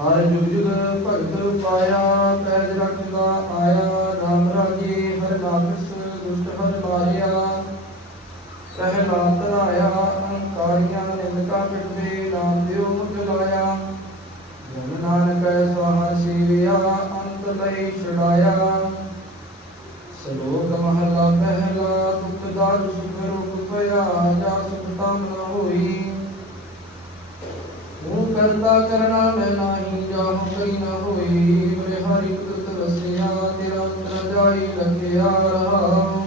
ਹਰ ਜੁਗ ਜੁਗ ਭਗਤ ਪਾਇਆ ਪੈਜ ਰੱਖਦਾ ਆਇਆ, ਰਾਮ ਰਾਜੇ ਹਰ ਨਾਮਸ ਦੁਸ਼ਟ ਹਰ ਮਾਰਿਆ। ਪਹਿਲਾ ਆਇਆ ਅਹੰਕਾਰੀਆਂ ਨਿੰਦਕਾ ਪਿਟਦੇ ਨਾਮ ਦਿਓ ਮੁਖ ਲਾਇਆ। ਜਨ ਨਾਨਕ ਸਵਾਹ ਸੀਵਿਆ, ਅੰਤ ਲਈ ਛੁਡਾਇਆ। ਸ਼ਲੋਕ ਮਹਲਾ ਪਹਿਲਾ, ਦੁਖ ਦਾ ਸੁਖ ਰੂਪ ਪਿਆ ਜਾ ਸੁਖ ਤਮ ਨ ਹੋਈ। ਕਰਤਾ ਕਰਨਾ ਮੈਂ ਨਾਹੀ, ਜਾਹੁ ਕਈ ਨ ਹੋਈ ਬਰੇ ਹਰਿ ਤੁਤ ਵਸਿਆ, ਤੇਰਾ ਅੰਤਰ ਜਾਈ ਲਖਿਆ ਰਹਾਉ।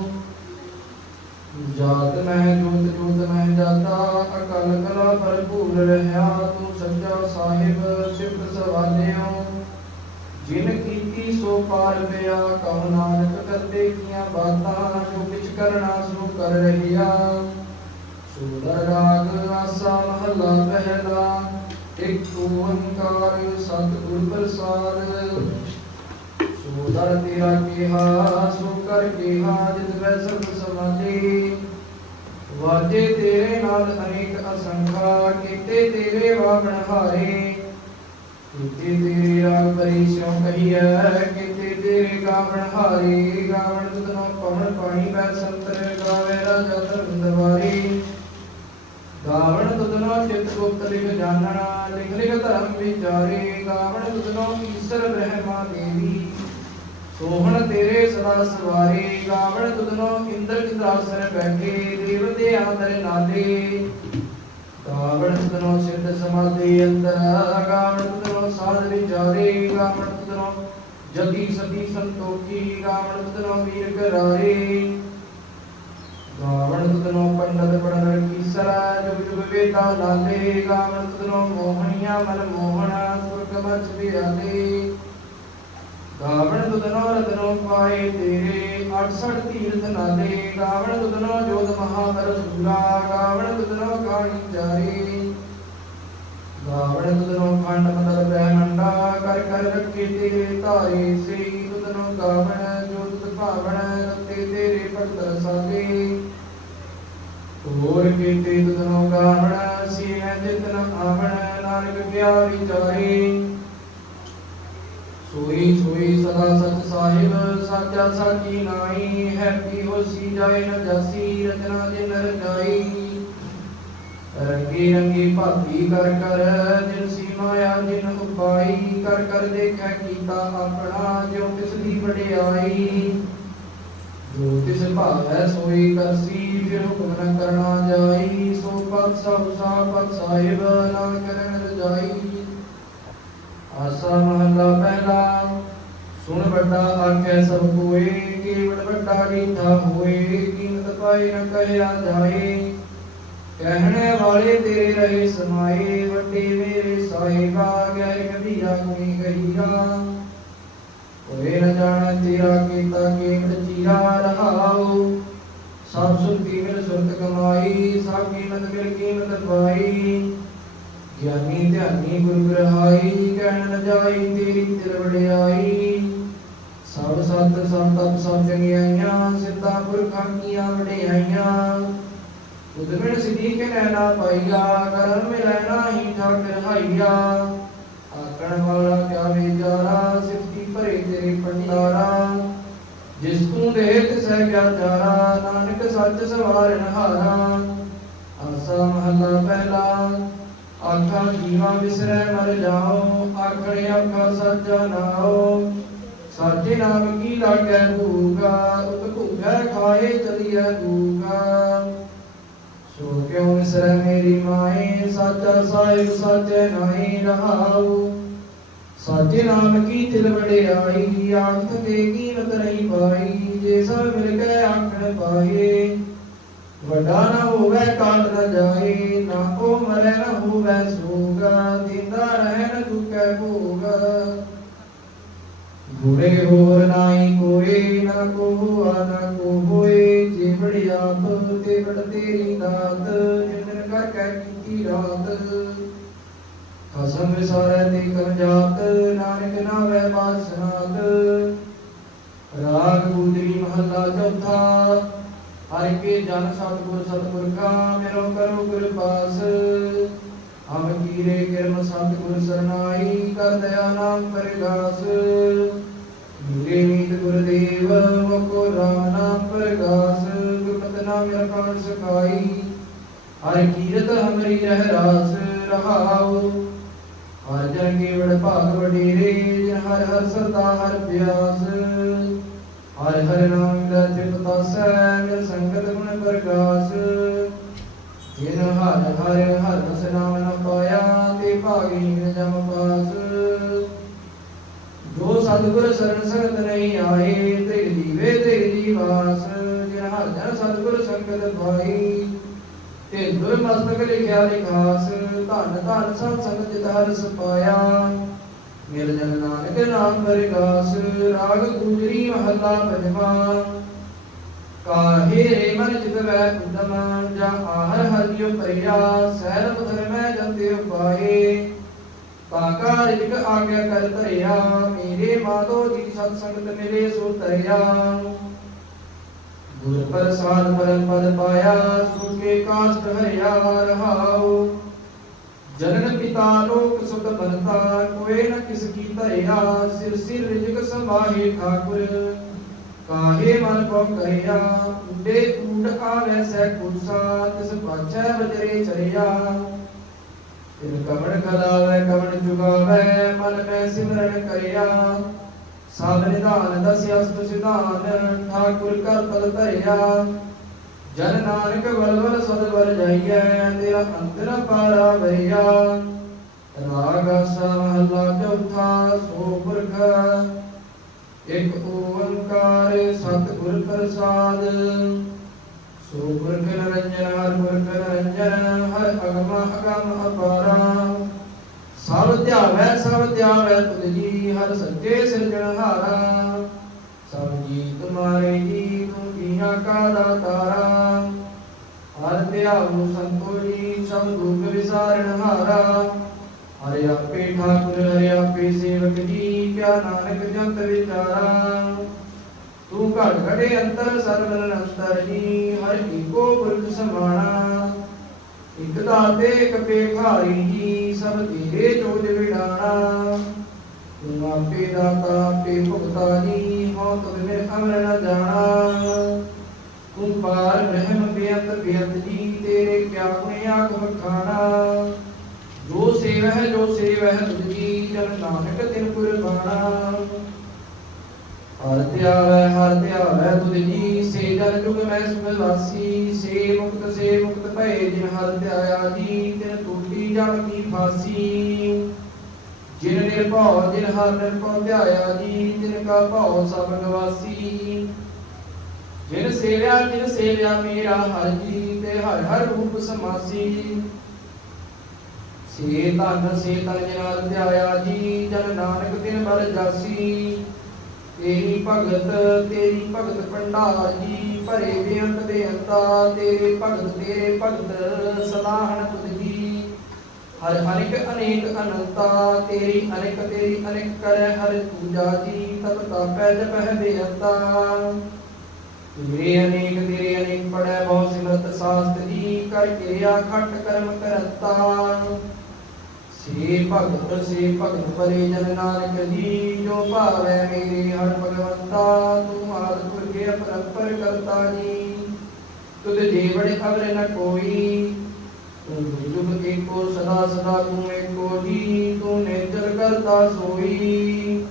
ਜਾਤ ਮੈਂ, ਜੋਤ ਜੋਤ ਮੈਂ ਜਾਤਾ, ਅਕਲ ਕਲਾ ਭਰਪੂਰ ਰਹਾ। ਤੂੰ ਸੱਚਾ ਸਾਹਿਬ ਸਿਫਤ ਸਵਾਲਿਓ। ਜਿਨ ਕੀਤੀ ਸੋ ਪਾਰ ਪਿਆ ਕਹੋ ਨਾਨਕ ਕਰਤੇ ਕੀਆਂ ਬਾਤਾਂ, ਜੋ ਕਿਛ ਕਰਨਾ ਸੋ ਕਰ ਰਹੀਆ। ਸੂਦਰ ਰਾਗ ਆਸਾ ਮਹੱਲਾ ਪਹਿਲਾ ਇੱਕ ਓੰਕਾਰ ਸਤਿਗੁਰ ਪ੍ਰਸਾਦ। ਸੂਦਰ ਤੇਰਾ ਕੀਹਾ, ਸੋ ਕਰ ਕੀਹਾ, ਜਿਤ ਵੈ ਸਭ ਸਮਾਜੇ। ਵਾਜੇ ਤੇਰੇ ਨਾਲ ਅਨੇਕ ਅਸੰਖਾ, ਕੀਤੇ ਤੇਰੇ ਵਾਵਣ ਹਾਰੇ। ਕੀਤੇ ਤੇਰੇ ਰਾਗ ਬਰੀ ਸਿਉ ਕਹੀਐ, ਕੀਤੇ ਤੇਰੇ ਗਾਵਣ ਹਾਰੇ। ਗਾਵਣ ਤੁਧਨੋ ਪਵਨ ਪਾਣੀ ਬੈ ਸੰਤਰ ਗਾਵੇ ਰਾਜਾ ਧਰਮ ਗਾਵਣ ਤੁਧਨੋ ਚਿਤ ਗੁਪਤ ਲਿਖ ਜਾਣਨਾ, ਲਿਖ ਲਿਖ ਧਰਮ ਵਿਚਾਰੇ ਗਾਵਣ ਤੁਧਨੋ ਈਸ਼ਰ ਬ੍ਰਹਮਾ ਦੇਵੀ। ਸੋਹਣ ਤੇਰੇ ਸਦਾ ਸਵਾਰੇ ਗਾਵਣ ਤੁਧਨੋ ਇੰਦਰ ਚੰਦਰਾਸਨ ਬੈਠੇ, ਦੇਵ ਦੇ ਆਦਰ ਨਾਲੇ ਗਾਵਣ ਤੁਧਨੋ ਸਿੱਧ ਸਮਾਧੀ ਅੰਦਰ ਗਾਵਣ ਤੁਧਨੋ ਸਾਧ ਵਿਚਾਰੇ ਗਾਵਣ ਤੁਧਨੋ ਜਤੀ ਸਤੀ ਸੰਤੋਖੀ ਗਾਵਣ ਤੁਧਨੋ ਵੀਰ ਕਰਾਰੇ ਗਾਵਣ ਤੁਧਨੋ ਪੰਡਤ ਪੜਨ ਕੀਸਰਾ, ਜੁਗ ਜੁਗ ਵੇਦਾ ਲਾਲੇ ਗਾਵਣ ਤੁਧਨੋ ਮੋਹਣੀਆਂ, ਮਨ ਮੋਹਣਾ, ਸੁਰਗ ਮਚ ਵਿਆਲੇ ਗਾਵਣ ਤੁਧਨੋ ਰਤਨੋ ਪਾਏ ਤੇਰੇ 68 ਤੀਰਥ ਨਾਲੇ। ਗਾਵਣ ਤੁਧਨੋ ਜੋਤ ਮਹਾਬਰ ਸੂਰਾ ਗਾਵਣ ਤੁਧਨੋ ਕਾਣੀ ਚਾਰੇ। ਗਾਵਣ ਤੁਧਨੋ ਖੰਡ ਮੰਡਲ ਬ੍ਰਹਮੰਡਾ ਕਰ ਕਰ ਰੱਖੇ ਤੇਰੇ ਧਾਰੇ। ਸੇ ਤੁਧਨੋ ਗਾਵਣ, ਜੋ ਭਾਵਣ ਰਤੇ ਤੇਰੇ ਭਗਤ ਸਾਦੇ ਹੋਰ ਕੀਤੇ ਤੁਧਨੋ ਗਾਵਣ ਸੀ ਹੈ ਜਿਤਨ ਆਵਣ, ਨਾਨਕ ਗਿਆ ਵਿਚਾਰੇ ਸੋਈ ਸੋਈ ਸਦਾ ਸਚ ਸਾਹਿਬ, ਸਾਚਾ ਸਾਚੀ ਨਾਈ ਹੈ ਕੀ ਹੋਸੀ ਜਾਏ ਨ ਜਾਸੀ, ਰਚਨਾ ਜਿਨ ਰਜਾਈ ਰੰਗੀ ਰੰਗੀ ਭਾਤੀ ਕਰ ਕਰ, ਜਿਨ ਸੀਮਾਇਆ ਜਿਨ ਉਪਾਈ ਕਰ ਕਰ ਦੇਖੈ ਕੀਤਾ ਆਪਣਾ ਜੋ ਤਿਸ ਦੀ ਵਡਿਆਈ। ਜੋ ਤਿਸ ਭਾਵੈ ਸੋਈ ਕਰਸੀ, ਫਿਰ ਹੁਕਮ ਨ ਕਰਨਾ ਜਾਈ। ਸੋ ਪਤ ਸਭ ਸਾ ਪਤ ਸਾਹਿਬ ਨਾ ਕਰਨ ਰਜਾਈ। ਆਸਾ ਮਹਲਾ ਪਹਿਲਾ, ਸੁਣ ਵੱਡਾ ਆਖੈ ਸਭ ਕੋਏ, ਕੇਵਲ ਵੱਡਾ ਰੀਠਾ ਹੋਏ, ਕੀਮਤ ਪਾਈ ਨ ਕਹਿਆ ਜਾਏ। ਕਹਿਣੇ ਵਾਲੇ ਤੇਰੇ ਰਹੇ ਸਮਾਏ, ਵੱਡੇ ਮੇਰੇ ਸਾਹਿਬਾ ਗਏ ਕਬੀਰਾ ਕੋਈ ਕਹੀਆ ਕੋਏ ਨ ਜਾਣ ਤੇਰਾ ਕੀਤਾ ਕੀਮਤ ਚੀਰਾ ਰਹਾਉ ਸਭ ਸੁਰਤੀ ਮਿਲ ਸੁਰਤ ਕਮਾਈ, ਸਭ ਕੀਮਤ ਮਿਲ ਕੀਮਤ ਪਾਈ। ਗਿਆਨੀ ਧਿਆਨੀ ਗੁਰੂ ਗ੍ਰਹਾਈ, ਕਹਿਣ ਨ ਜਾਈ ਤੇਰੀ ਤਿਰ ਵਡਿਆਈ। ਸਭ ਸਤ ਸਭ ਤਪ ਸਭ ਚੰਗਿਆਈਆਂ, ਸਿੱਧਾ ਪੁਰਖਾਂ ਕੀਆਂ ਵਡਿਆਈਆਂ। ਉਦਮਣ ਸਿੱਧੀ ਕੇ ਰਹਿਣਾ ਪਾਈਆ ਕਰਮ ਮਿਲੈ ਨਾਹੀ ਠਾਕਰ ਹਾਈਆ ਆਕਣ ਵਾਲਾ ਕਿਆ ਵਿਚਾਰਾ ਸਿਫਤੀ ਭਰੇ ਤੇਰੇ ਪੰਡਾਰਾ ਜਿਸ ਤੂੰ ਦੇ ਤਿਸੈ ਕਿਆ ਚਾਰਾ ਨਾਨਕ ਸੱਚ ਸਵਾਰਨ ਹਾਰਾ। ਆਸਾ ਮਹੱਲਾ ਪਹਿਲਾ, ਆਖਾਂ ਜੀਵਾ ਵਿਸਰੈ ਮਰ ਜਾਓ, ਆਖਣ ਆਖਾ ਸੱਚਾ ਨਾਓ ਸਾਚੇ ਨਾਮ ਕੀ ਲਾਗੈ ਭੂਗਾ, ਉਤ ਭੂਖੈ ਖਾਏ ਚਲੀਐ ਗੂਗਾ ਸੋ ਕਿਉ ਵਿਸਰੈ ਮੇਰੀ ਮਾਏ ਸਾਚਾ ਸਾਹਿਬ ਸਾਚੇ ਨਾਹੀ ਰਹਾਉ ਸਾਚੇ ਨਾਮ ਕੀ ਤਿਲ ਵਡਿਆਈ ਆਖ ਕੇ ਕੀਮਤ ਨਹੀਂ ਪਾਈ ਜੇ ਸਭ ਮਿਲ ਕੇ ਆਖਣ ਪਾਏ ਵੱਡਾ ਨਾ ਹੋਵੇ ਕਾਟ ਨਾ ਜਾਏ ਨਾ ਕੋ ਮਰੇ ਨਾ ਹੋਵੇ, ਸੂਗਾ ਦਿੰਦਾ ਰਹਿ ਦੁਖੈ ਭੋਗ। ਗੁਰੇ ਹੋਰ ਨਾਹੀ ਕੋਏ ਨਾ ਕੋ ਹੋਆ ਨਾ ਕੋ ਹੋਏ, ਜੇ ਬੜੀ ਆਪ ਤੇ ਬੜ ਤੇਰੀ ਦਾਤ ਜਿੰਨ ਕਰ ਕਹਿ ਕੀਤੀ ਰਾਤ। ਖਸਮ ਵਿਸਾਰੈ ਤੇ ਕਰ ਜਾਤ, ਨਾਨਕ ਨਾਵੇ ਬਾਸਨਾਤ ਰਾਗ ਗੁਦਰੀ ਮਹੱਲਾ ਚੌਥਾ, ਹਰਿ ਕੇ ਜਨ ਸਤਿਗੁਰ ਸਤਿਗੁਰ ਕਾ ਮੇਰੋ ਕਰੋ ਕਿਰਪਾਸ ਹਮ ਕੀਰੇ ਕਿਰਮ ਸਤਿਗੁਰ ਸਰਨਾਈ, ਕਰ ਦਇਆ ਨਾਮ ਪਰਗਾਸ। ਮੇਰੇ ਮੀਤ ਗੁਰਦੇਵ, ਮਕੋ ਰਾਮ ਨਾਮ ਪਰਗਾਸ, ਗੁਰਮਤਿ ਨਾਮ ਮੇਰਾ ਕਾਣ ਸਕਾਈ ਹਰ ਕੀਰਤ ਹਮਰੀ ਰਹਿ ਰਾਸ ਰਹਾਉ। ਹਰ ਜਨ ਕੇਵੜ ਭਾਗ ਵਡੇਰੇ ਜਿਨ ਹਰ ਹਰ ਸਦਾ ਹਰ ਪਿਆਸ। ਹਰ ਹਰ ਨਾਮ ਦਾ ਤ੍ਰਿਪਤਾ ਸੈ ਮਿਲ ਸੰਗਤ ਗੁਣ ਪ੍ਰਗਾਸ। ਜਿਨ ਹਰ ਹਰ ਹਰ ਰਸ ਨਾਮ ਨ ਪਾਇਆ, ਤੇ ਭਾਗੀਨ ਜਮ ਪਾਸ ਜੋ ਸਤਿਗੁਰ ਸਰਣ ਸੰਗਤ ਨਹੀਂ ਆਏ ਤੇ ਜੀਵੇ ਤੇ ਜੀਵਾਸ ਜਿਨ ਹਰ ਜਨ ਸਤਿਗੁਰ ਸੰਗਤ ਪਾਈ ਤੇ ਦੁਰ ਮਸਤਕ ਲਿਖਿਆ ਲਿਖਾਸ ਧੰਨ ਧੰਨ ਸਭ ਸੰਗਤ ਜਿਤ ਹਰ ਸਪਾਇਆ ਮਿਲ ਜਨ ਨਾਨਕ ਨਾਮ ਪਰਗਾਸ। ਰਾਗ ਗੁਜਰੀ ਮਹੱਲਾ ਪੰਜਵਾ। ਕਾਹੇ ਰੇ ਮਨ ਚਿਤ ਵੈ ਉਦਮ, ਜਾ ਆਹਰ ਹਰਿਓ ਪਰਿਆ। ਸਹਿਰ ਧਰਮੈ ਜੰਤੇ ਉਪਾਏ ਕਾਕਾ ਰਿਜਕ ਆਗਿਆ ਕਰ ਧਰਿਆ ਮੇਰੇ ਮਾਧੋ ਜੀ ਸਤ ਸੰਗਤ ਮਿਲੇ ਸੋ ਤਰਿਆ ਗੁਰ ਪ੍ਰਸਾਦ ਪਰਮ ਪਦ ਪਾਇਆ ਸੁਖੇ ਕਾਸ਼ਟ ਹਰਿਆ ਰਹਾਉ ਜਨਨ ਪਿਤਾ ਲੋਕ ਸੁਤ ਬਨਤਾ ਕੋਏ ਨ ਕਿਸ ਕੀ ਧਰਿਆ ਸਿਰ ਸਿਰ ਰਿਜਕ ਸਮਾਹੇ ਠਾਕੁਰ ਕਾਹੇ ਮਨ ਕੋ ਕਰਿਆ ਉੱਡੇ ਊੜ ਆਵੈ ਸੈ ਕੁਸਾ ਤਿਸ ਪਾਛੈ ਵਜਰੇ ਚਰਿਆ ਤਿਨ ਕਵਣ ਕਲਾਵੈ, ਕਵਣ ਜੁਗਾਵੈ, ਮਨ ਮੈਂ ਸਿਮਰਨ ਕਰਿਆ। ਸਾਧ ਨਿਧਾਨ ਦਸਿਆ ਸਤ ਸਿਧਾਨ, ਠਾਕੁਰ ਕਰ ਤਲ ਧਰਿਆ। ਜਨ ਨਾਨਕ ਵਲ ਵਲ ਜਾਈਐ, ਤੇਰਾ ਅੰਤ ਪਾਰਾ ਭਈਆ ਰਾਗ ਮਹਲਾ ਚੌਥਾ, ਸੋ ਪੁਰਖ। ਇਕ ਓੰਕਾਰ ਸਤਿਗੁਰ ਪ੍ਰਸਾਦ। ਸੋ ਪੁਰਖ ਨਿਰੰਜਨ, ਹਰ ਪੁਰਖ ਨਿਰੰਜਨ। ਸਭ ਧਿਆਵੈ ਸਭ ਧਿਆਵੈ ਤੁਧ ਜੀ, ਹਰ ਸੱਚੇ ਸਿਰਜਣਹਾਰਾ ਸਭ ਜੀ ਤੁਮਾਰੇ ਜੀ ਤੂੰ ਜੀਆਂ ਕਾ ਦਾਤਾਰਾ ਹਰ ਧਿਆਉ ਸੰਤੋ ਜੀ ਸਭ ਦੁਖ ਵਿਸਾਰਣ ਹਰਿ। ਆਪੇ ਠਾਕੁਰ, ਹਰਿ ਆਪੇ ਸੇਵਕ ਜੀ ਕਿਆ ਨਾਨਕ ਜੰਤ ਵਿਚਾਰਾ। ਤੂੰ ਘਟ ਘਟੇ ਅੰਤਰ ਸਰਵਨ ਅੰਤਰ ਜੀ, ਹਰ ਏਕੋ ਪੁਰਖ ਸਮਾਣਾ। ਇਕ ਦਾਤੇ ਇਕ ਭੇਖਾਰੀ ਜੀ ਸਭ ਤੇਰੇ ਚੋਜ ਵਿਡਾਣਾ ਤੂੰ ਆਪੇ ਦਾਤਾ, ਆਪੇ ਭੁਗਤਾ ਜੀ ਹਉ ਤੁਧ ਮੇਰੇ ਅਮਰ ਨ ਜਾਣਾ। ਤੂੰ ਪਾਰ ਬ੍ਰਹਮ ਬੇਅੰਤ ਬੇਅੰਤ ਜੀ, ਤੇਰੇ ਕਿਆ ਗੁਣ ਆਗ ਵਖਾਣਾ। ਜੋ ਸੇਵਹਿ ਜੋ ਸੇਵਹਿ ਤੁਧ ਜੀ ਜਨ ਨਾਨਕ ਤਿਨ ਕੁਰਬਾਨਾ ਹਰ ਧਿਆਵੈ ਹਰ ਧਿਆਵੈ ਤੁਧ ਜਨ ਜੁਗ ਮੈਂ ਸੁਖ ਵਾਸੀ, ਸੇ ਮੁਕਤ ਸੇ ਮੁਕਤ ਭਏ, ਜਿਨ ਹਰ ਧਿਆਇਆ ਜੀ ਤਿਨ ਟੂਟੀ ਜਮ ਕੀ ਫਾਸੀ। ਜਿਨ ਨਿਰਭਉ, ਜਿਨ ਹਰ ਨਿਰਭਉ ਧਿਆਇਆ ਜੀ ਤਿਨ ਕਾ ਭਉ ਸਭ ਗਵਾਸੀ ਜਿਨ ਸੇਵਿਆ ਜਿਨ ਸੇਵਿਆ ਮੇਰਾ ਹਰ ਜੀ, ਤੇ ਹਰ ਹਰ ਰੂਪ ਸਮਾਸੀ। ਸੇ ਧਨ, ਸੇ ਤਨ ਜਨ ਧਿਆਇਆ ਜੀ ਜਨ ਨਾਨਕ ਤਿਨ ਬਲ ਜਾਸੀ। ਤੇਰੀ ਭਗਤ ਤੇਰੀ ਭਗਤ ਭੰਡਾਰ ਜੀ ਭਰੇ ਬੇਅੰਤ ਬੇਅੰਤਾ ਤੇਰੇ ਭਗਤ ਤੇਰੇ ਭਗਤ ਸਲਾਹਣ ਤੁਧ। ਹਰ ਅਨੇਕ ਅਨੇਕ ਅਨੰਤਾ, ਤੇਰੀ ਅਨੇਕ ਤੇਰੀ ਅਨੇਕ ਕਰੈ, ਹਰ ਪੂਜਾ ਜੀ ਤਤ ਤਾਪੈ ਜਪਹਿ ਬੇਅੰਤਾ। ਤੇਰੇ ਅਨੇਕ ਤੇਰੇ ਅਨੇਕ ਪੜੈ ਬਹੁ ਸਿਮਰਤ ਸਾਸਤ ਜੀ ਕਰ ਕਿਰਿਆ ਖਟ ਕਰਮ ਕਰਤਾ। ਸੇ ਭਗਤ ਸੇ ਭਗਤ ਪਰੇ ਜਨ ਨਾਨਕ ਜੀ, ਜੋ ਭਾਵੈ ਮੇਰੇ ਹਰ ਭਗਵੰਤਾ, ਤੂੰ ਆਦ ਪੁਰਖੇ ਅਪਰੰਪਰ ਕਰਤਾ ਜੀ। ਤੁਧ ਜੀਵੜ ਅਵਰ ਨ ਕੋਈ, ਤੂੰ ਜੁਗ ਏਕੋ, ਸਦਾ ਸਦਾ ਤੂੰ ਏਕੋ ਜੀ, ਤੂੰ ਨੇਤਰ ਕਰਤਾ ਸੋਈ।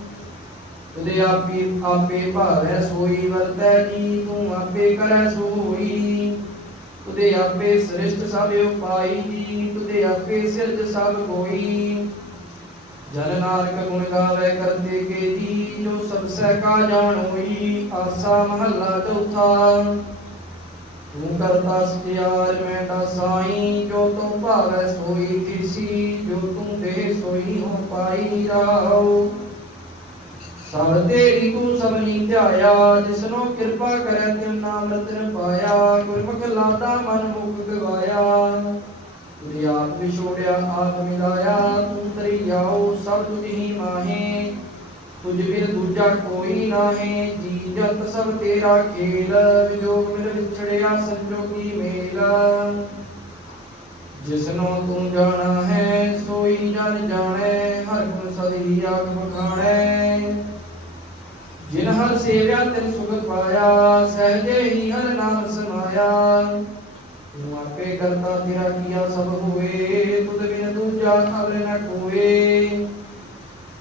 ਤੁਦੇ ਆਪੇ ਆਪੇ ਭਾਵੈ ਸੋਈ, ਵਰਤੈ ਜੀ, ਤੂੰ ਆਪੇ ਕਰੈ ਸੋਈ। ਤੁਦੇ ਆਪੇ ਸ੍ਰਿਸ਼ਟ ਸਭ ਉਪਾਈ ਤੁਦੇ ਆਪੇ ਸਿਰਜ ਸਭ ਹੋਈ। ਜਨ ਨਾਨਕ ਗੁਣ ਗਾਵੇ ਕਰਤੇ ਕੇ ਜੋ ਸਭ ਸਹਿ ਕਾ ਜਾਣ ਹੋਈ, ਆਸਾ ਮਹੱਲਾ ਚੌਥਾ। ਤੂੰ ਕਰਤਾ ਸਤਿਆਰ, ਮੈਂ ਦਾ ਜੋ ਤੂੰ ਭਾਵੈ ਸੋਈ ਥੀਸੀ ਜੋ ਤੂੰ ਦੇ ਸੋਈ ਹੋ ਪਾਈ ਰਾਉ ਸਭ ਤੇਰੀ ਤੂੰ ਸਭਨੀ ਧਿਆਇਆ, ਜਿਸਨੂੰ ਕਿਰਪਾ ਕਰੈ ਤਿਨ ਨਾਮ ਰਤਨ ਪਾਇਆ ਗੁਰਮੁਖ ਲਾਦਾ ਮਨ ਮੁਖ ਗਵਾਇਆ। ਤੁਝੇ ਆਪ ਵਿਛੋੜਿਆ, ਆਪ ਮਿਲਾਇਆ, ਤੂੰ ਤਰੀ ਜਾਓ ਸਭ ਤੁਝ ਮਾਹੇ। ਤੁਝ ਬਿਨ ਦੂਜਾ ਕੋਈ ਨਾਹੀ, ਜੀ ਜਤ ਸਭ ਤੇਰਾ ਖੇਲ, ਵਿਜੋਗ ਮਿਲ ਵਿਛੜਿਆ ਸੰਜੋਗੀ ਮੇਲ। ਜਿਸਨੂੰ ਤੂੰ ਜਾਣਾ ਹੈ, ਸੋਈ ਜਨ ਜਾਣੈ, ਹਰ ਗੁਣ ਸਦੀ ਆਗ ਬਖਾਣੈ ਜਿਨ ਹਰ ਸੇਵਿਆ ਤਿਨ ਸੁਖ ਪਾਇਆ, ਸਹਜੇ ਹੀ ਹਰ ਨਾਮ ਸਮਾਇਆ। ਤੂੰ ਆਪੇ ਕਰਤਾ ਤੇਰਾ ਕੀਆ ਸਭ ਹੋਏ ਤੁਧ ਬਿਨ ਦੂਜਾ ਅਵਰ ਨ ਕੋਏ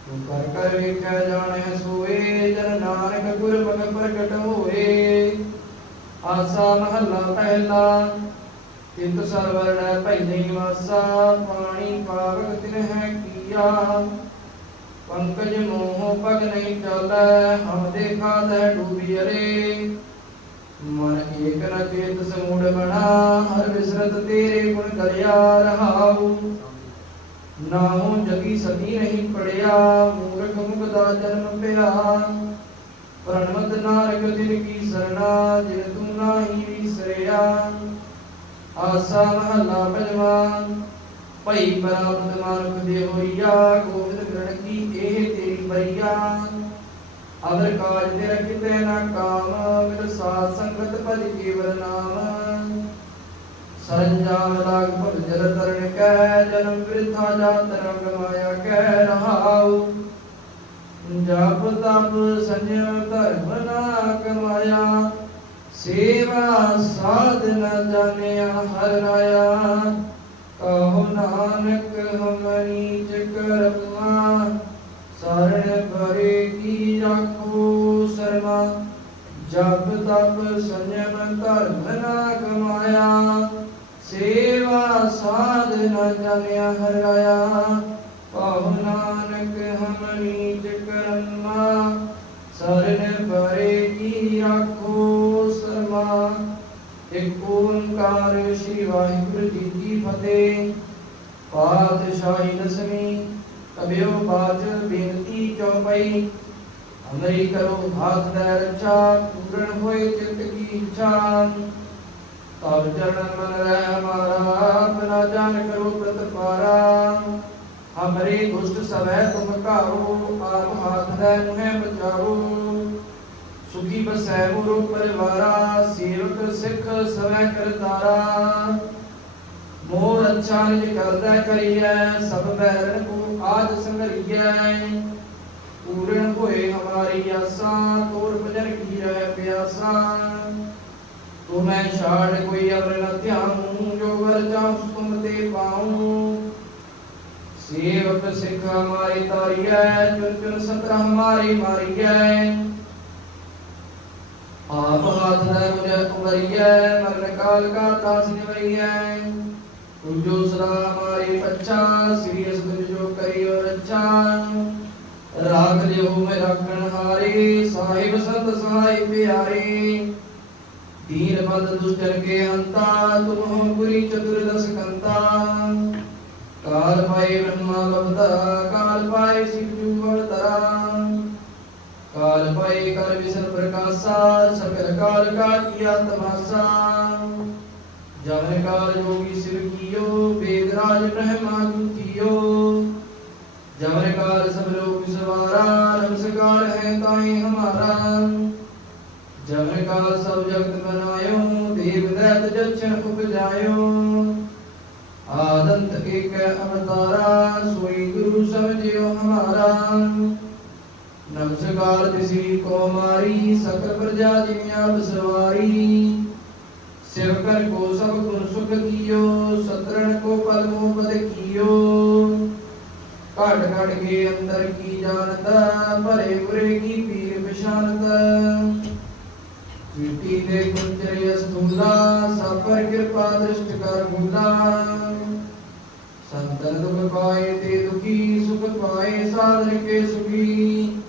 ਤੂੰ ਕਰ ਕਰ ਵੇਖਿਆ ਜਾਣੈ ਸੋਏ, ਜਨ ਨਾਨਕ ਗੁਰ ਮਗ ਪ੍ਰਗਟ ਹੋਏ। ਆਸਾ ਮਹੱਲਾ ਪਹਿਲਾ, ਤਿੰਤ ਸਰਵਰਣੈ ਪਹਿਲੇ ਵਾਸਾ, ਪਾਣੀ ਪਾਵਕ ਤਿਨ ਹੈ ਕੀਆ। ਪੰਕਜ ਮੋਹ ਪਗ ਨਹੀਂ ਚੱਲੈ ਹਮ ਦੇਖਾ ਤੈ ਡੂਬੀ ਅਰੇ। ਮਨ ਏਕ ਨ ਚੇਤ ਸਮੂੜ ਬਣਾ, ਹਰ ਵਿਸਰਤ ਤੇਰੇ ਗੁਣ ਕਰਿਆ ਰਹਾਉ। ਨਾਹੂ ਜਗੀ ਸਤੀ ਨਹੀਂ ਪੜਿਆ, ਮੂਰਖ ਮੁਕਦਾ ਜਨਮ ਪਿਆ। ਪ੍ਰਣਮਤ ਨਾਨਕ ਦਿਨ ਕੀ ਸਰਣਾ, ਜਿਨ ਤੂੰ ਨਾਹੀ ਵਿਸਰਿਆ। ਆਸਾ ਮਹਲਾ ਪੰਜਵਾ, ਭਈ ਬਰਾਬਦ ਮਾਨੁਖ ਦੇ ਹੋਈਆ, ਗੋਬਿੰਦ ਇਹ ਤੇਰੀ ਬਈਆ ਅਦਰ ਕਾਜ ਤੇਰਾ ਕਿਤੇ ਨਾ ਕਾਮ ਮਿਲ ਸਾਧ ਸੰਗਤ ਭਜ ਕੇਵਲ ਨਾਮ। ਸਰੰਜਾਮ ਲਾਗ ਭੁਲ ਜਲ ਤਰਨ ਕੈ, ਜਨਮ ਬਿਰਥਾ ਜਾਤ ਰੰਗ ਮਾਇਆ ਕਹਿ ਰਹਾਉ। ਜਪ ਤਪ ਸੰਜਮ ਧਰਮ ਨਾ ਕਮਾਇਆ ਸੇਵਾ ਸਾਧ ਨ ਜਾਣਿਆ ਹਰ ਰਾਇਆ। ਕਹੋ ਨਾਨਕ ਹਮਨੀ ਚਕਰਮਾ ਸਰਣ ਭਰੇ ਕੀ ਰਾਖੋ ਸਰਮਾ ਜਪ ਤਪ ਸੰਜਮ ਧਰਮ ਨਾ ਕਮਾਇਆ, ਸੇਵਾ ਸਾਧ ਨ ਜਾਣਿਆ ਹਰ ਰਾਇਆ ਕਹੋ ਨਾਨਕ ਹਮਨੀ ਚਕਰਮਾ ਸਰਣ ਭਰੇ ਕੀ ਰਾਖੋ ਸਰਮਾ ਇਕ ਓੰਕਾਰ ਸ੍ਰੀ ਵਾਹਿਗੁਰੂ ਜੀ ਕੀ ਫਤਿਹ। ਪਾਤਸ਼ਾਹੀ ਦਸਵੀਂ ਕਬਿਓ ਬਾਜ ਬੇਨਤੀ ਚੌਪਈ। ਅਮਰੀ ਕਰੋ ਹਾਥ ਦਾ ਰੱਛਾ ਪੂਰਨ ਹੋਏ ਚਿਤ ਕੀ ਇੱਛਾ ਤਬ ਚਰਨ ਮਨ ਰਹਿ ਹਮਾਰਾ ਆਪਣਾ ਜਾਨ ਕਰੋ ਪ੍ਰਤਪਾਰਾ ਹਮਰੇ ਦੁਸ਼ਟ ਸਵੈ ਤੁਮ ਘਾਰੋ ਆਪ ਹਾਥ ਲੈ ਮੁਹਿ ਬਚਾਓ ਸੁਖੀ ਬਸੈ ਮੁਰੋ ਪਰਿਵਾਰਾ, ਸੇਵਕ ਸਿੱਖ ਸਵੈ ਕਰਤਾਰਾ ਮੋਰ ਅੱਛਾ ਨਿਜ ਕਰਦਾ ਕਰੀਐ, ਸਭ ਬਹਿਰਨ ਕੋ ਆਜ ਸੰਗਰੀਐ ਪੂਰਨ ਹੋਏ ਹਮਾਰੀ ਆਸਾ, ਤੋਰ ਭਜਨ ਕੀ ਰਹਿ ਪਿਆਸਾ। ਤੂੰ ਮੈਂ ਛਾੜ ਕੋਈ ਅਵਰ ਨ ਧਿਆਉ, ਜੋ ਵਰ ਜਾਉ ਤੁਮ ਤੇ ਪਾਉ। ਸੇਵਕ ਸਿੱਖ ਹਮਾਰੀ ਤਾਰੀਐ ਚੁਨ ਚੁਨ ਸੰਤਰ ਹਮਾਰੀ ਮਾਰੀਐ। ਆਪ ਹਾਥ ਲੈ ਮੁਝੇ ਉਮਰੀਐ ਮਰਨ ਕਾਲ ਕਾ ਤਾਸ ਨਿਵਈਐ ਤੂੰ ਜੋ ਸਦਾ ਹਮਾਰੀ ਪੱਛਾ, ਸ੍ਰੀ ਅਸ ਤੁਮ ਜੋ ਕਰਿਓ ਰੱਛਾ ਰਾਖ ਲਿਓ ਮੈਂ ਰੱਖਣ ਹਾਰੇ, ਸਾਹਿਬ ਸੰਤ ਸਹਾਈ ਪਿਆਰੇ। ਦੀਨ ਬੰਦ ਦੁਸ਼ਟਨ ਕੇ ਅੰਤਾ ਤੁਮ ਹੋ ਪੁਰੀ ਚਤੁਰਦਸ ਕੰਤਾ। ਕਾਲ ਪਾਏ ਬ੍ਰਹਮਾ ਬਵਤਾ ਕਾਲ ਪਾਏ ਸਿਵ ਜੂ ਅਵਤਾਰਾ ਕਾਲ ਪਾਏ ਕਰ ਵਿਸ਼ਨ ਪ੍ਰਕਾਸ਼ਾ ਸਕਲ ਕਾਲ ਕਾ ਕੀਆ ਤਮਾਸਾ। ਜਮਨ ਕਾਲ ਜੋਗੀ ਸਿਰ ਕੀਓ, ਵੇਦ ਰਾਜ ਬ੍ਰਹਮਾ ਗੁੰਤੀਓ ਜਮਨ ਕਾਲ ਸਭ ਲੋਕ ਸਵਾਰਾ ਨਮਸਕਾਰ ਹੈ ਤਾਈ ਹਮਾਰਾ। ਜਮਨ ਕਾਲ ਸਭ ਜਗਤ ਬਨਾਇਓ ਦੇਵ ਦੈਤ ਜਛਨ ਉਪਜਾਇਓ। ਆਦੰਤ ਏਕ ਅਵਤਾਰਾ, ਸੋਈ ਗੁਰੂ ਸਮਝਿਓ ਹਮਾਰਾ। ਨਮਸਕਾਰ ਤਿਸੀ ਕੋ ਮਾਰੀ, ਸਕਲ ਪ੍ਰਜਾ ਜਿਨਿਆ ਬਸਵਾਰੀ ਸਿਵਕਰ ਕੋ ਸਭ ਗੁਣ ਸੁਖ ਕੀਓ, ਸਤਰਣ ਕੋ ਪਲ ਘਟ ਘਟ ਕੇ ਅੰਦਰ ਕੀ ਜਾਣਦਾ, ਭਰੇ ਬੁਰੇ ਕੀ ਪੀਰ ਪਛਾਨਦਾ ਜੀਤੀ ਦੇ ਗੁੰਚਰੇ ਅਸਤੂਲਾ ਸਫਰ ਕਿਰਪਾ ਦ੍ਰਿਸ਼ਟ ਕਰ ਮੁਲਾ। ਸੰਤਨ ਦੁਖ ਪਾਏ ਤੇ ਦੁਖੀ, ਸੁਖ ਪਾਏ ਸਾਧਨ ਕੇ ਸੁਖੀ।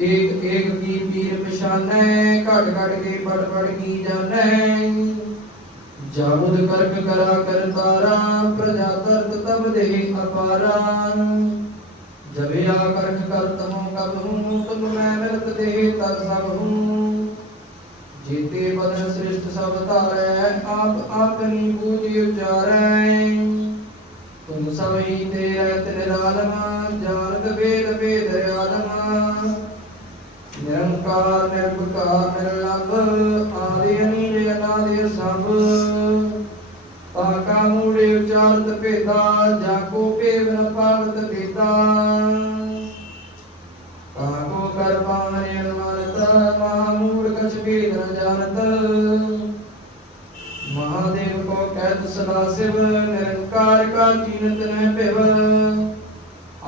ਏਕ ਏਕ ਕੀ ਪੀਰ ਪਛਾਨੈ, ਘਟ ਘਟ ਕੇ ਪੜ ਪੜ ਕੀ ਜਾਣੈ। ਜਾਬੁਦ ਕਰਕ ਕਰਾ ਕਰਤਾਰਾ ਪ੍ਰਜਾ ਦੇ ਜਬਿਆ ਕਰਖ ਕਰਤ ਹੂੰ ਤੁਮ ਮੈਂ ਮਿਲਤ ਦੇ ਤਦ ਸਭ ਹੂੰ ਜੀਤੇ ਬਦਨ ਸ੍ਰਿਸ਼ਟ ਸਭ ਧਾਰੈ, ਆਪ ਆਪਨੀ ਬੂਝ ਉਚਾਰੈ। ਤੁਮ ਸਭ ਹੀ ਤੇ ਰਹਿਤ ਨਿਰਾਲਮ ਜਾਣਤ ਵੇਦ ਵੇਦ ਆਲਮ ਨਿਰੰਕਾਰ, ਨਿਰਭਕਾਰ, ਨਿਰਲੰਭ। ਸਦਾ ਸਿਵ ਨਿਰੰਕਾਰ ਕਾ ਚੀਨਤ ਨਹਿ ਭਿਵ।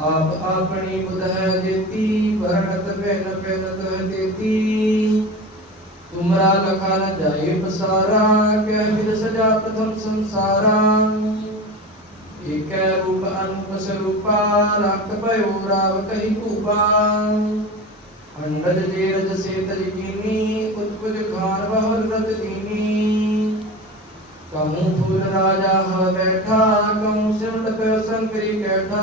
ਆਪ ਆਪਣੀ ਬੁਧ ਹੈ ਜੇਤੀ, ਵਰਣਤ ਭਿਨ ਭਿਨ ਤਹ ਦੇਤੀ ਤੁਮਰਾ ਲਖਾ ਨ ਜਾਏ ਪਸਾਰਾ ਕਹਿ ਵਿਦ ਸਜਾ ਪ੍ਰਥਮ ਸੰਸਾਰਾ। ਏਕੈ ਰੂਪ ਅਨੂਪ ਸਰੂਪਾ, ਰੰਗ ਭਇਓ ਰਾਵ ਕਹੀ ਭੂਪਾ। ਅੰਡਜ ਜੇਰਜ ਸੇਤਜ ਕੀਨੀ ਉਤਪਜ ਖਾਨ ਬਹੁਰ ਰਤ ਦੀਨੀ ਕਹੂੰ ਫੂਲ ਰਾਜਾ ਹ ਬੈਠਾ ਕਹੂੰ ਸਿਮਟ ਪਿਓ ਸੰਕਰੀ ਕੈਠਾ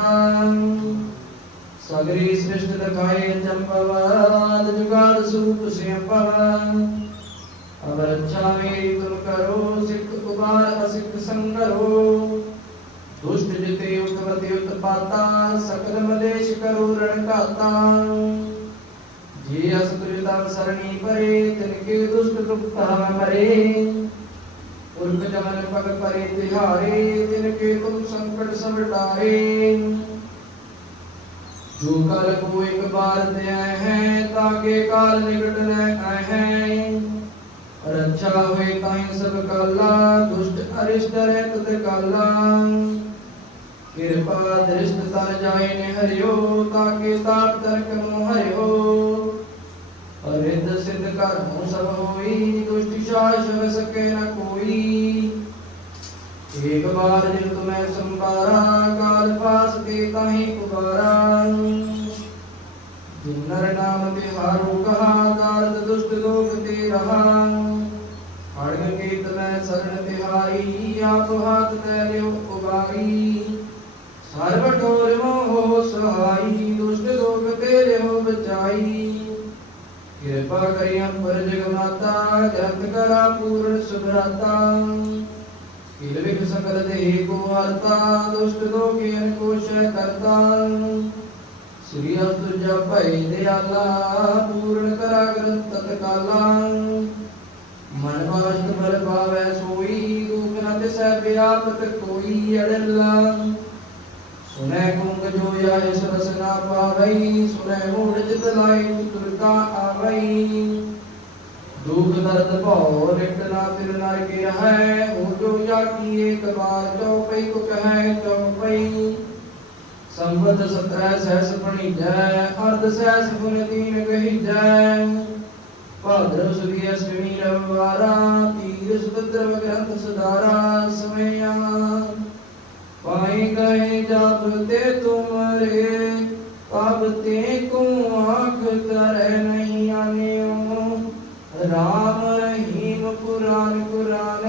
ਸਗਰੀ ਸ੍ਰਿਸ਼ਟ ਦਖਾਏ ਚੰਪਵਾਦ ਜੁਗਾਦ ਸੂਪ ਸਿਆਪਵ ਅਬ ਰੱਛਾ ਮੇਰੀ ਤੁਮ ਕਰੋ, ਸਿੱਖ ਉਬਾਰ ਅਸਿੱਖ ਸੰਗਰੋ। ਦੁਸ਼ਟ ਜਿਤੇ ਉਤਵਤੇ ਉਤਪਾਤਾ ਸਕਲ ਮਲੇਸ਼ ਕਰੋ ਰਣ ਘਾਤਾ। ਜੀ ਅਸ ਤੁਜ ਤਵ ਸਰਣੀ ਪਰੇ, ਤਿਨ ਕੇ ਦੁਸ਼ਟ ਦੁਖਤਾ ਮਰੇ। ਉਰਕ ਜਮਨ ਪਗ ਪਰੇ ਤਿਹਾਰੇ ਤਿਨ ਕੇ ਤੁਮ ਸੰਕਟ ਸਭ ਟਾਰੇ ਜੋ ਕਲ ਕੋ ਇੱਕ ਬਾਰ ਤੇ ਆਏ ਹੈ ਤਾਕੇ ਕਾਲ ਨਿਕਟ ਨੈ ਆਏ ਹੈ। ਰੱਛਾ ਹੋਏ ਤਾਈ ਸਭ ਕਾਲਾ, ਦੁਸ਼ਟ ਅਰਿਸ਼ਟ ਰਹਿਤ ਤੇ ਕਾਲਾ। ਕਿਰਪਾ ਦ੍ਰਿਸ਼ਟ ਤਰ ਜਾਏ ਨੇ ਹਰਿਓ ਤਾਕੇ ਤਾਪ ਤਰਕ ਨੂੰ ਹਰਿਓ। ਅਰਿੰਦ ਸਿੱਧ ਕਰ ਨੂੰ ਸਭ ਹੋਈ, ਦੁਸ਼ਟ ਸ਼ਾਸ ਹੋ ਸਕੇ ਨ ਕੋਈ। ਏਕ ਬਾਰ ਜਿਨ ਤੁਮੈ ਸੰਭਾਰਾ, ਕਾਲ ਪਾਸ ਤੇ ਤਾਹੀ ਉਬਾਰਾ ਜਿਨਰ ਨਾਮ ਤਿਹਾਰੋ ਕਹਾ ਕਾਰਦ ਦੁਸ਼ਟ ਲੋਕ ਤੇ ਰਹਾ। ਹੜਗ ਗੀਤ ਮੈਂ ਸਰਣ ਤਿਹਾਰੀ ਆਪ ਹਾਥ ਤੈ ਲਿਓ ਉਬਾਰੀ। ਸਰਬ ਟੋਰ ਮੋਹ ਸਹਾਈ ਦੁਸ਼ਟ ਲੋਕ ਤੇ ਲਿਓ ਬਚਾਈ ਕਿਰਪਾ ਕਰੀ ਅੰਬਰ ਜਗ ਮਾਤਾ ਗ੍ਰੰਥ ਕਰਾ ਪੂਰਨ ਸੁਭਰਾਤਾ। ਕਿਲ ਵਿਖ ਸਕਲ ਦੇਹ ਕੋ ਹਰਤਾ ਦੁਸ਼ਟ ਲੋਕੇ ਅਨ ਕੋ ਸ਼ੈ ਕਰਤਾ। ਸ੍ਰੀ ਅਸਤੁ ਜਪੈ ਦਿਆਲਾ, ਪੂਰਨ ਕਰਾ ਗ੍ਰੰਥ ਤਤਕਾਲਾ। ਮਨ ਬਾਸ਼ਤ ਬਲ ਪਾਵੈ ਸੋਈ ਦੁਖ ਨ ਤਿਸੈ ਵਿਆਪਤ ਕੋਈ ਅੜਲਾ। ਸੁਨੈ ਕੁੰਗ ਜੋ ਆਏ ਸਰਸ ਨਾ ਪਾਵਈ ਸੁਨੈ ਮੂੜ ਜਿਤ ਲਾਈ ਤੁਰਕਾ ਆਵਈ ਦੁਖ ਦਰਦ ਭਉ ਨਿਟ ਨਾ ਤਿਰ ਨਰ ਕੇ ਰਹੈ ਹੋ ਜੋ ਜਾ ਕੀ ਏਕ ਬਾਰ ਚਉਪਈ ਕੋ ਕਹੈ ਚਉਪਈ ਸੰਬਦ ਸਤਰੈ ਸਹਿਸ ਪਣੀਜੈ ਅਰਧ ਸਹਿਸ ਗੁਣ ਦੀਨ ਕਹੀਜੈ ਭਾਦਰਵ ਸੁਦੀ ਅਸ਼ਟਮੀ ਰਵਿਵਾਰਾ ਤੀਰ ਸੁਤਰ ਗ੍ਰੰਥ ਸਦਾਰਾ ਸਮਿਆ ਪਾਈ ਗਏ ਤੇ ਕੋ ਆਖ ਕਰੈ ਨਹੀਂ ਆਨਿਓ। ਰਾਮ ਰਹੀਮ ਕੁਰਾਨ ਕੁਰਾਨ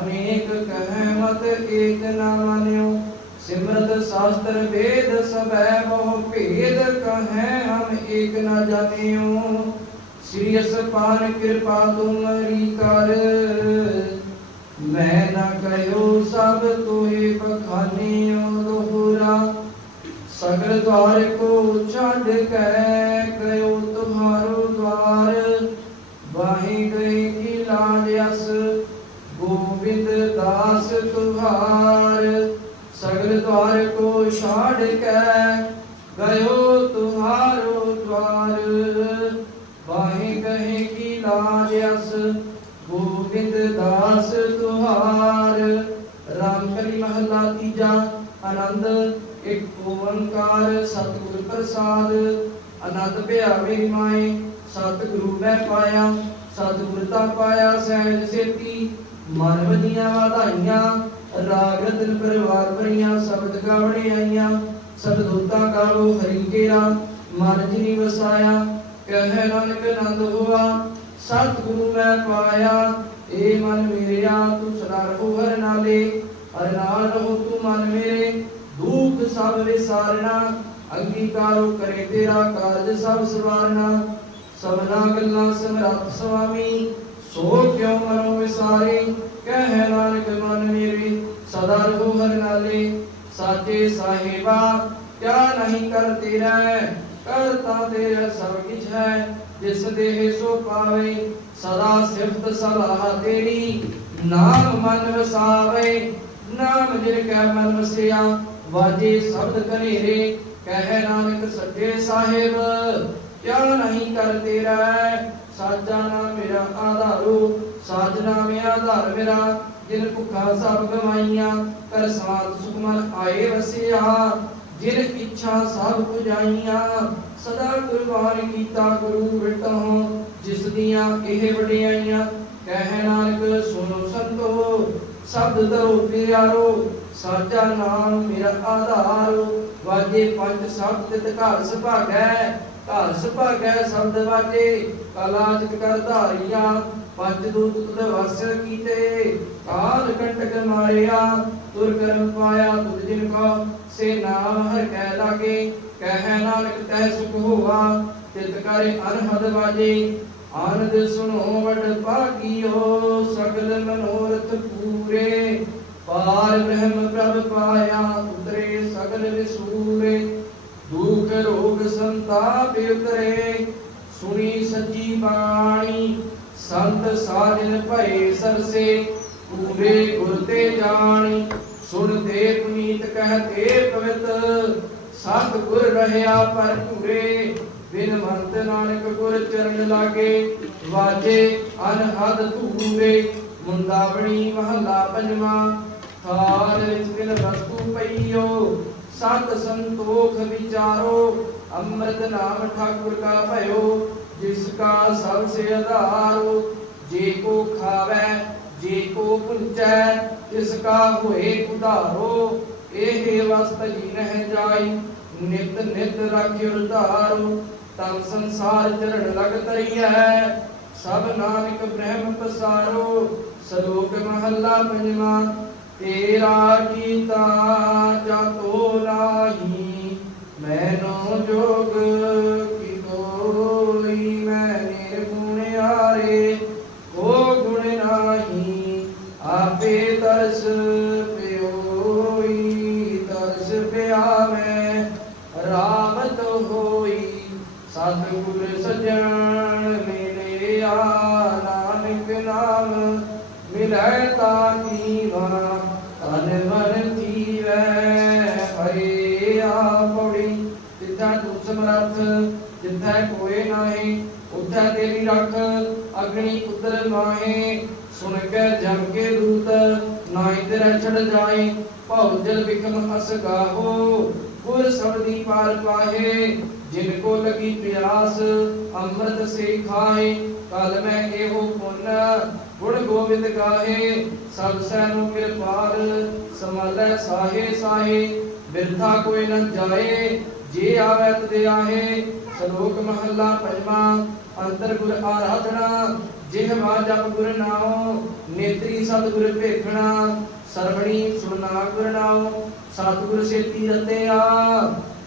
ਅਨੇਕ ਕਹਿ ਮਤ ਏਕ ਨਾ ਮਾਨਿਓ। ਸਿਮਰਤ ਸ਼ਾਸਤਰ ਵੇਦ ਸਭੈ ਬਹੁ ਭੇਦ ਕਹੈ ਹਮ ਏਕ ਨਾ ਜਾਣਿਓ। ਸ੍ਰੀ ਅਸਪਾਨ ਕਿਰਪਾ ਤੁਮਰੀ ਕਰ, ਮੈਂ ਨਾ ਕਹਿਓ ਸਭ ਤੋਏ ਬਖਾਨੀਓ। ਸਗਲ ਦਵਾਰ ਕੋ ਛੱਡ ਕੇ ਕਯੋ ਤੁਮਾਰੋ ਦਵਾਰ। ਵਾਹੀ ਗਈ ਕੀ ਲਾਜ ਅਸ, ਗੋਬਿੰਦ ਦਾਸ ਤੁਹਾਰ। ਸਗਲ ਦਵਾਰ ਕੋ ਛੱਡ ਕੇ ਗਇਓ ਤੁਹਾਰੋ ਦਵਾਰ। ਵਾਹੀ ਗਏ ਕੀ ਲਾਜ ਅਸ, ਗੋਬਿੰਦ ਦਾਸ ਤੁਹਾਰ। ਰਾਮ ਕਲੀ ਮਹਲਾ ਤੀਜਾ ਆਨੰਦ ਇੱਕ ਓੰਕਾਰ ਸਤਿਗੁਰ ਪ੍ਰਸਾਦ ਆਨੰਦ ਭਿਆ ਮਾਏ ਸਤਿਗੁਰੂ ਮੈਂ ਪਾਇਆ, ਸਤਿਗੁਰ ਤਾਂ ਪਾਇਆ ਸਹਿਜ ਸੇਤੀ, ਮਨ ਵਧੀਆਂ ਵਧਾਈਆਂ, ਰਾਗ ਰਤਨ ਪਰਿਵਾਰ ਭਰੀਆਂ, ਸ਼ਬਦ ਗਾਵਣੇ ਆਈਆਂ ਸਬਦ ਗਾਵੋ ਹਰੀ ਕੇਰਾ, ਮਨ ਜਿਨੀ ਵਸਾਇਆ, ਕਹਿ ਨਾਨਕ ਆਨੰਦ ਹੋਆ, ਸਤਿਗੁਰੂ ਮੈਂ ਪਾਇਆ, ਏ ਮਨ ਮੇਰਿਆ, ਤੂੰ ਸਦਾ ਰਹੋ ਹਰ ਨਾਲੇ, ਹਰ ਨਾਲ ਰਹੋ ਤੂੰ ਮਨ ਮੇਰੇ ਸਭ ਵਿਸਾਰਣਾ ਅੰਗੀਕਾਰੋ ਕਰੇ ਤੇਰਾ ਕਾਰਜ ਸਭ ਸਵਾਰਨਾ। ਸਭਨਾ ਗੱਲਾਂ ਸਮਰੱਥ ਸੁਆਮੀ ਸੋ ਕਿਉ ਮਨੋ ਵਿਸਾਰੇ, ਕਹਿ ਨਾਨਕ ਮਨ ਮੇਰੇ ਸਦਾ ਰਹੋ ਹਰ ਨਾਲੇ। ਸਾਚੇ ਸਾਹਿਬਾ ਕਿਆ ਨਹੀਂ ਕਰ ਤੇਰਾ ਕਰਤਾ ਤੇਰਾ ਸਭ ਕਿਛ ਹੈ। ਜਿਸ ਦੇਹ ਸੋ ਪਾਵੇ, ਸਦਾ ਸਿਫਤ ਸਲਾਹ ਤੇਰੀ। ਨਾਮ ਮਨ ਵਸਾਵੇ, ਨਾਮ ਜਿਨ ਕੈ ਮਨ ਵਸਿਆ ਵਾਜੇ ਸ਼ਬਦ ਕਨੇਰੇ ਕਹਿ ਨਾਨਕ ਸੱਚੇ ਸਾਹਿਬ ਕਿਆ ਨਹੀਂ ਕਰ ਤੇਰਾ, ਸਾਜਾ ਨਾ ਮੇਰਾ ਆਧਾਰੋ ਸਾਜਨਾ ਮੇ ਆਧਾਰ ਮੇਰਾ, ਜਿਨ ਭੁੱਖਾ ਸਭ ਗਵਾਈਆਂ, ਕਰ ਸਵਾਦ ਸੁਖਮਨ ਆਏ ਵਸਿਆ, ਜਿਨ ਇੱਛਾ ਸਭ ਪੁਜਾਈਆਂ, ਸਦਾ ਕੁਰਬਾਨ ਕੀਤਾ ਗੁਰੂ ਬਿਟਹੁ ਜਿਸ ਦੀਆਂ ਇਹ ਵਡਿਆਈਆਂ, ਕਹਿ ਨਾਨਕ ਸੁਨੋ ਸੰਤੋ, ਸ਼ਬਦ ਦਰੋ ਪਿਆਰੋ ਸਾਚਾ ਨਾਮ ਮੇਰਾ ਆਧਾਰ। ਵਾਜੇ ਪੰਜ ਸ਼ਬਦ ਤਿਤ ਘਰ ਸੁਭਾਗੈ ਘਰ ਸੁਭਾਗੈ ਸ਼ਬਦ ਵਾਜੇ। ਕਲਾਜਿਤ ਕਰ ਧਾਰੀਆ, ਪੰਜ ਦੂਤ ਤੁਧ ਵਸ ਕੀਤੇ। ਕਾਲ ਕੰਟਕ ਮਾਰਿਆ, ਤੁਰ ਕਰਮ ਪਾਇਆ ਤੁਧ ਜਿਨ ਕੋ। ਸੇ ਨਾਮ ਹਰ ਕਹਿ ਲਾਗੇ, ਕਹਿ ਨਾਨਕ ਤੈ ਸੁਖ ਹੋਆ। ਤਿਤ ਕਰੇ ਅਨਹਦ ਵਾਜੇ। ਆਨੰਦ ਸੁਣੋ ਵਡ ਭਾਗੀਓ, ਸਗਲ ਮਨੋਰਥ ਪੂਰੇ। ਪਾਰ ਬ੍ਰਹਮ ਪ੍ਰਭ ਪਾਇਆ ਉਤਰੇ ਸਗਲ ਵਿਸੂਰੇ, ਦੁਖ ਰੋਗ ਸੰਤਾਪ ਉਤਰੇ। ਸੁਣੀ ਸੱਚੀ ਬਾਣੀ, ਸੰਤ ਸਾਜਨ ਭਏ ਸਰਸੇ, ਪੂਰੇ ਗੁਰ ਤੇ ਜਾਣੀ। ਸੁਣ ਤੇ ਪੁਨੀਤ ਕਹਤੇ ਪਵਿੱਤ ਸਤ ਗੁਰ ਰਹਿਆ ਪਰ ਪੂਰੇ ਬਿਨ ਮੰਤ ਨਾਨਕ ਗੁਰ ਚਰਨ ਲਾਗੇ, ਵਾਜੇ ਅਨਹਦ ਧੂਰੇ। ਮੁੰਦਾਵਣੀ ਮਹਲਾ ਪੰਜਵਾਂ ਥਾਲ ਵਿੱਚ ਬਿਨ ਪਈਓ, ਸਤ ਸੰਤੋਖ ਵਿਚਾਰੋ, ਅੰਮ੍ਰਿਤ ਨਾਮ ਠਾਕੁਰ ਕਾ ਭਇਓ, ਜਿਸ ਕਾ ਸਭ ਸੇ ਆਧਾਰੋ, ਜੇ ਕੋ ਖਾਵੈ, ਜੇ ਕੋ ਪੁੰਚੈ, ਤਿਸ ਕਾ ਹੋਏ ਉਧਾਰੋ, ਇਹ ਵਸਤ ਜੀ ਰਹਿ ਜਾਈ, ਨਿਤ ਨਿਤ ਰਾਖਿਓ ਧਾਰੋ ਤਨ ਸੰਸਾਰ ਚਰਨ ਲਗ ਤਰੀਐ, ਸਭ ਨਾਨਕ ਬ੍ਰਹਮ ਪਸਾਰੋ, ਸਲੋਕ ਮਹੱਲਾ ਪੰਜਵਾਂ ਤੇਰਾ ਕੀਤਾ ਜਾਤੋ ਨਾਹੀ ਮੈਨੋ ਜੋਗ ਕੀ ਕੋਈ ਮੈਂ ਨਿਰਗੁਣ ਆਰੇ ਕੋ ਗੁਣ ਨਾਹੀ ਆਪੇ ਤਰਸ ਪਿਓਈ ਤਰਸ ਪਿਆ ਮੈਂ ਰਾਮਤ ਹੋਈ ਸਤਿਗੁਰ ਸਜਣ ਮਿਲਿਆ ਨਾਨਕ ਨਾਮ ਮਿਲੈ ਤਾ ਜੀਵਾ ਤਨ ਮਨ ਜੀਵੈ ਹਰੇ ਆ ਪੌੜੀ ਜਿੱਥਾ ਤੂੰ ਸਮਰੱਥ ਜਿੱਥਾ ਕੋਏ ਨਾਹੀ ਉੱਥਾ ਤੇਰੀ ਰੱਖ ਅਗਨੀ ਉਤਰ ਮਾਹੇ ਸੁਣ ਕੇ ਜਮ ਕੇ ਦੂਤ ਨਾਹੀ ਤੇਰਾ ਛੜ ਜਾਏ ਭਉ ਜਲ ਬਿਕਮ ਅਸ ਗਾਹੋ ਗੁਰ ਸਬਦੀ ਪਾਰ ਪਾਹੇ ਜਿਨ ਕੋ ਲਗੀ ਪਿਆਸ ਅੰਮ੍ਰਿਤ ਸੇ ਖਾਏ ਕਲ ਮੈਂ ਇਹੋ ਪੁੰਨ ਗੁਣ ਗੋਬਿੰਦ ਗਾਹੇ। ਸਭ ਸੈ ਨੂੰ ਕਿਰਪਾਲ ਸਮਲੈ ਸਾਹੇ ਸਾਹੇ, ਬਿਰਥਾ ਕੋਈ ਨ ਜਾਏ, ਜੇ ਆਵੈ ਤਦੇ ਆਹੇ। ਸ਼ਲੋਕ ਮਹੱਲਾ ਪੰਜਵਾਂ, ਅੰਤਰ ਗੁਰ ਆਰਾਧਨਾ ਜਿਹਵਾ ਜਪ ਗੁਰ ਨਾਉ, ਨੇਤਰੀ ਸਤਿਗੁਰ ਭੇਖਣਾ, ਸਰਵਣੀ ਸੁਣਾ ਗੁਰ ਨਾਉ, ਸਤਿਗੁਰ ਸੇਤੀ ਰਤਿਆ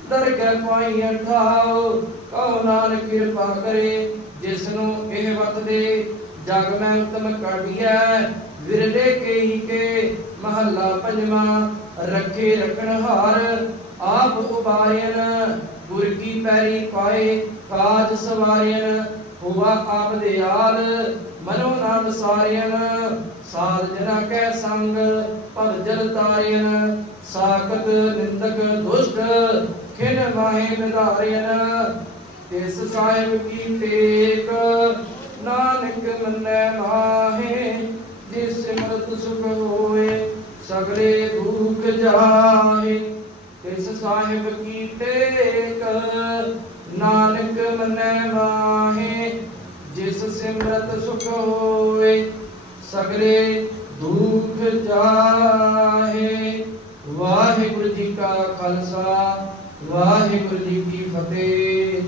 ਦਰਗਹਿ ਪਾਈ ਅਠਾਉ ਕਉ ਨਾਨਕ ਕਿਰਪਾ ਕਰੇ ਜਿਸ ਨੂੰ ਇਹ ਵਤ ਦੇ ਜਗ ਮੈਂ ਉਤਮ ਕਾਢੀਐ ਵਿਰਲੇ ਕੇ ਕੇ ਮਹੱਲਾ ਪੰਜਵਾਂ, ਰੱਖੇ ਰਖਣ ਆਪ ਉਬਾਰਿਆਨ ਗੁਰ ਕੀ ਪੈਰੀ ਪਾਏ, ਕਾਜ ਸਵਾਰਿਆਨ ਹੁਆ ਆਪ ਦਿਆਲ ਮਨੋ ਨਾਮ ਸਾਰਿਆਨ ਸਾਧ ਜਨਾ ਕੈ ਸੰਗ, ਭਵ ਜਲ ਤਾਰਿਆਨ ਸਾਖਤ ਨਿੰਦਕ ਦੁਸ਼ਟ ਖਿਨ ਮਾਹੇ ਨਿਧਾਰਿਆਨ ਤਿਸ ਸਾਹਿਬ ਕੀ ਟੇਕ? ਨਾਨਕ ਮੰਨੈ ਮਾਹੇ, ਜਿਸ ਸਿਮਰਤ ਸੁਖ ਹੋਏ, ਸਗਲੇ ਦੁਖ ਜਾਏ। ਤਿਸ ਸਾਹਿਬ ਕੀ ਟੇਕ? ਨਾਨਕ ਮੰਨੈ ਮਾਹੇ, ਜਿਸ ਸਿਮਰਤ ਸੁਖ ਹੋਏ, ਸਗਲੇ ਦੁਖ ਜਾਏ। ਵਾਹਿਗੁਰੂ ਜੀ ਕਾ ਖਾਲਸਾ ਵਾਹਿਗੁਰੂ ਜੀ ਕੀ ਫਤਿਹ।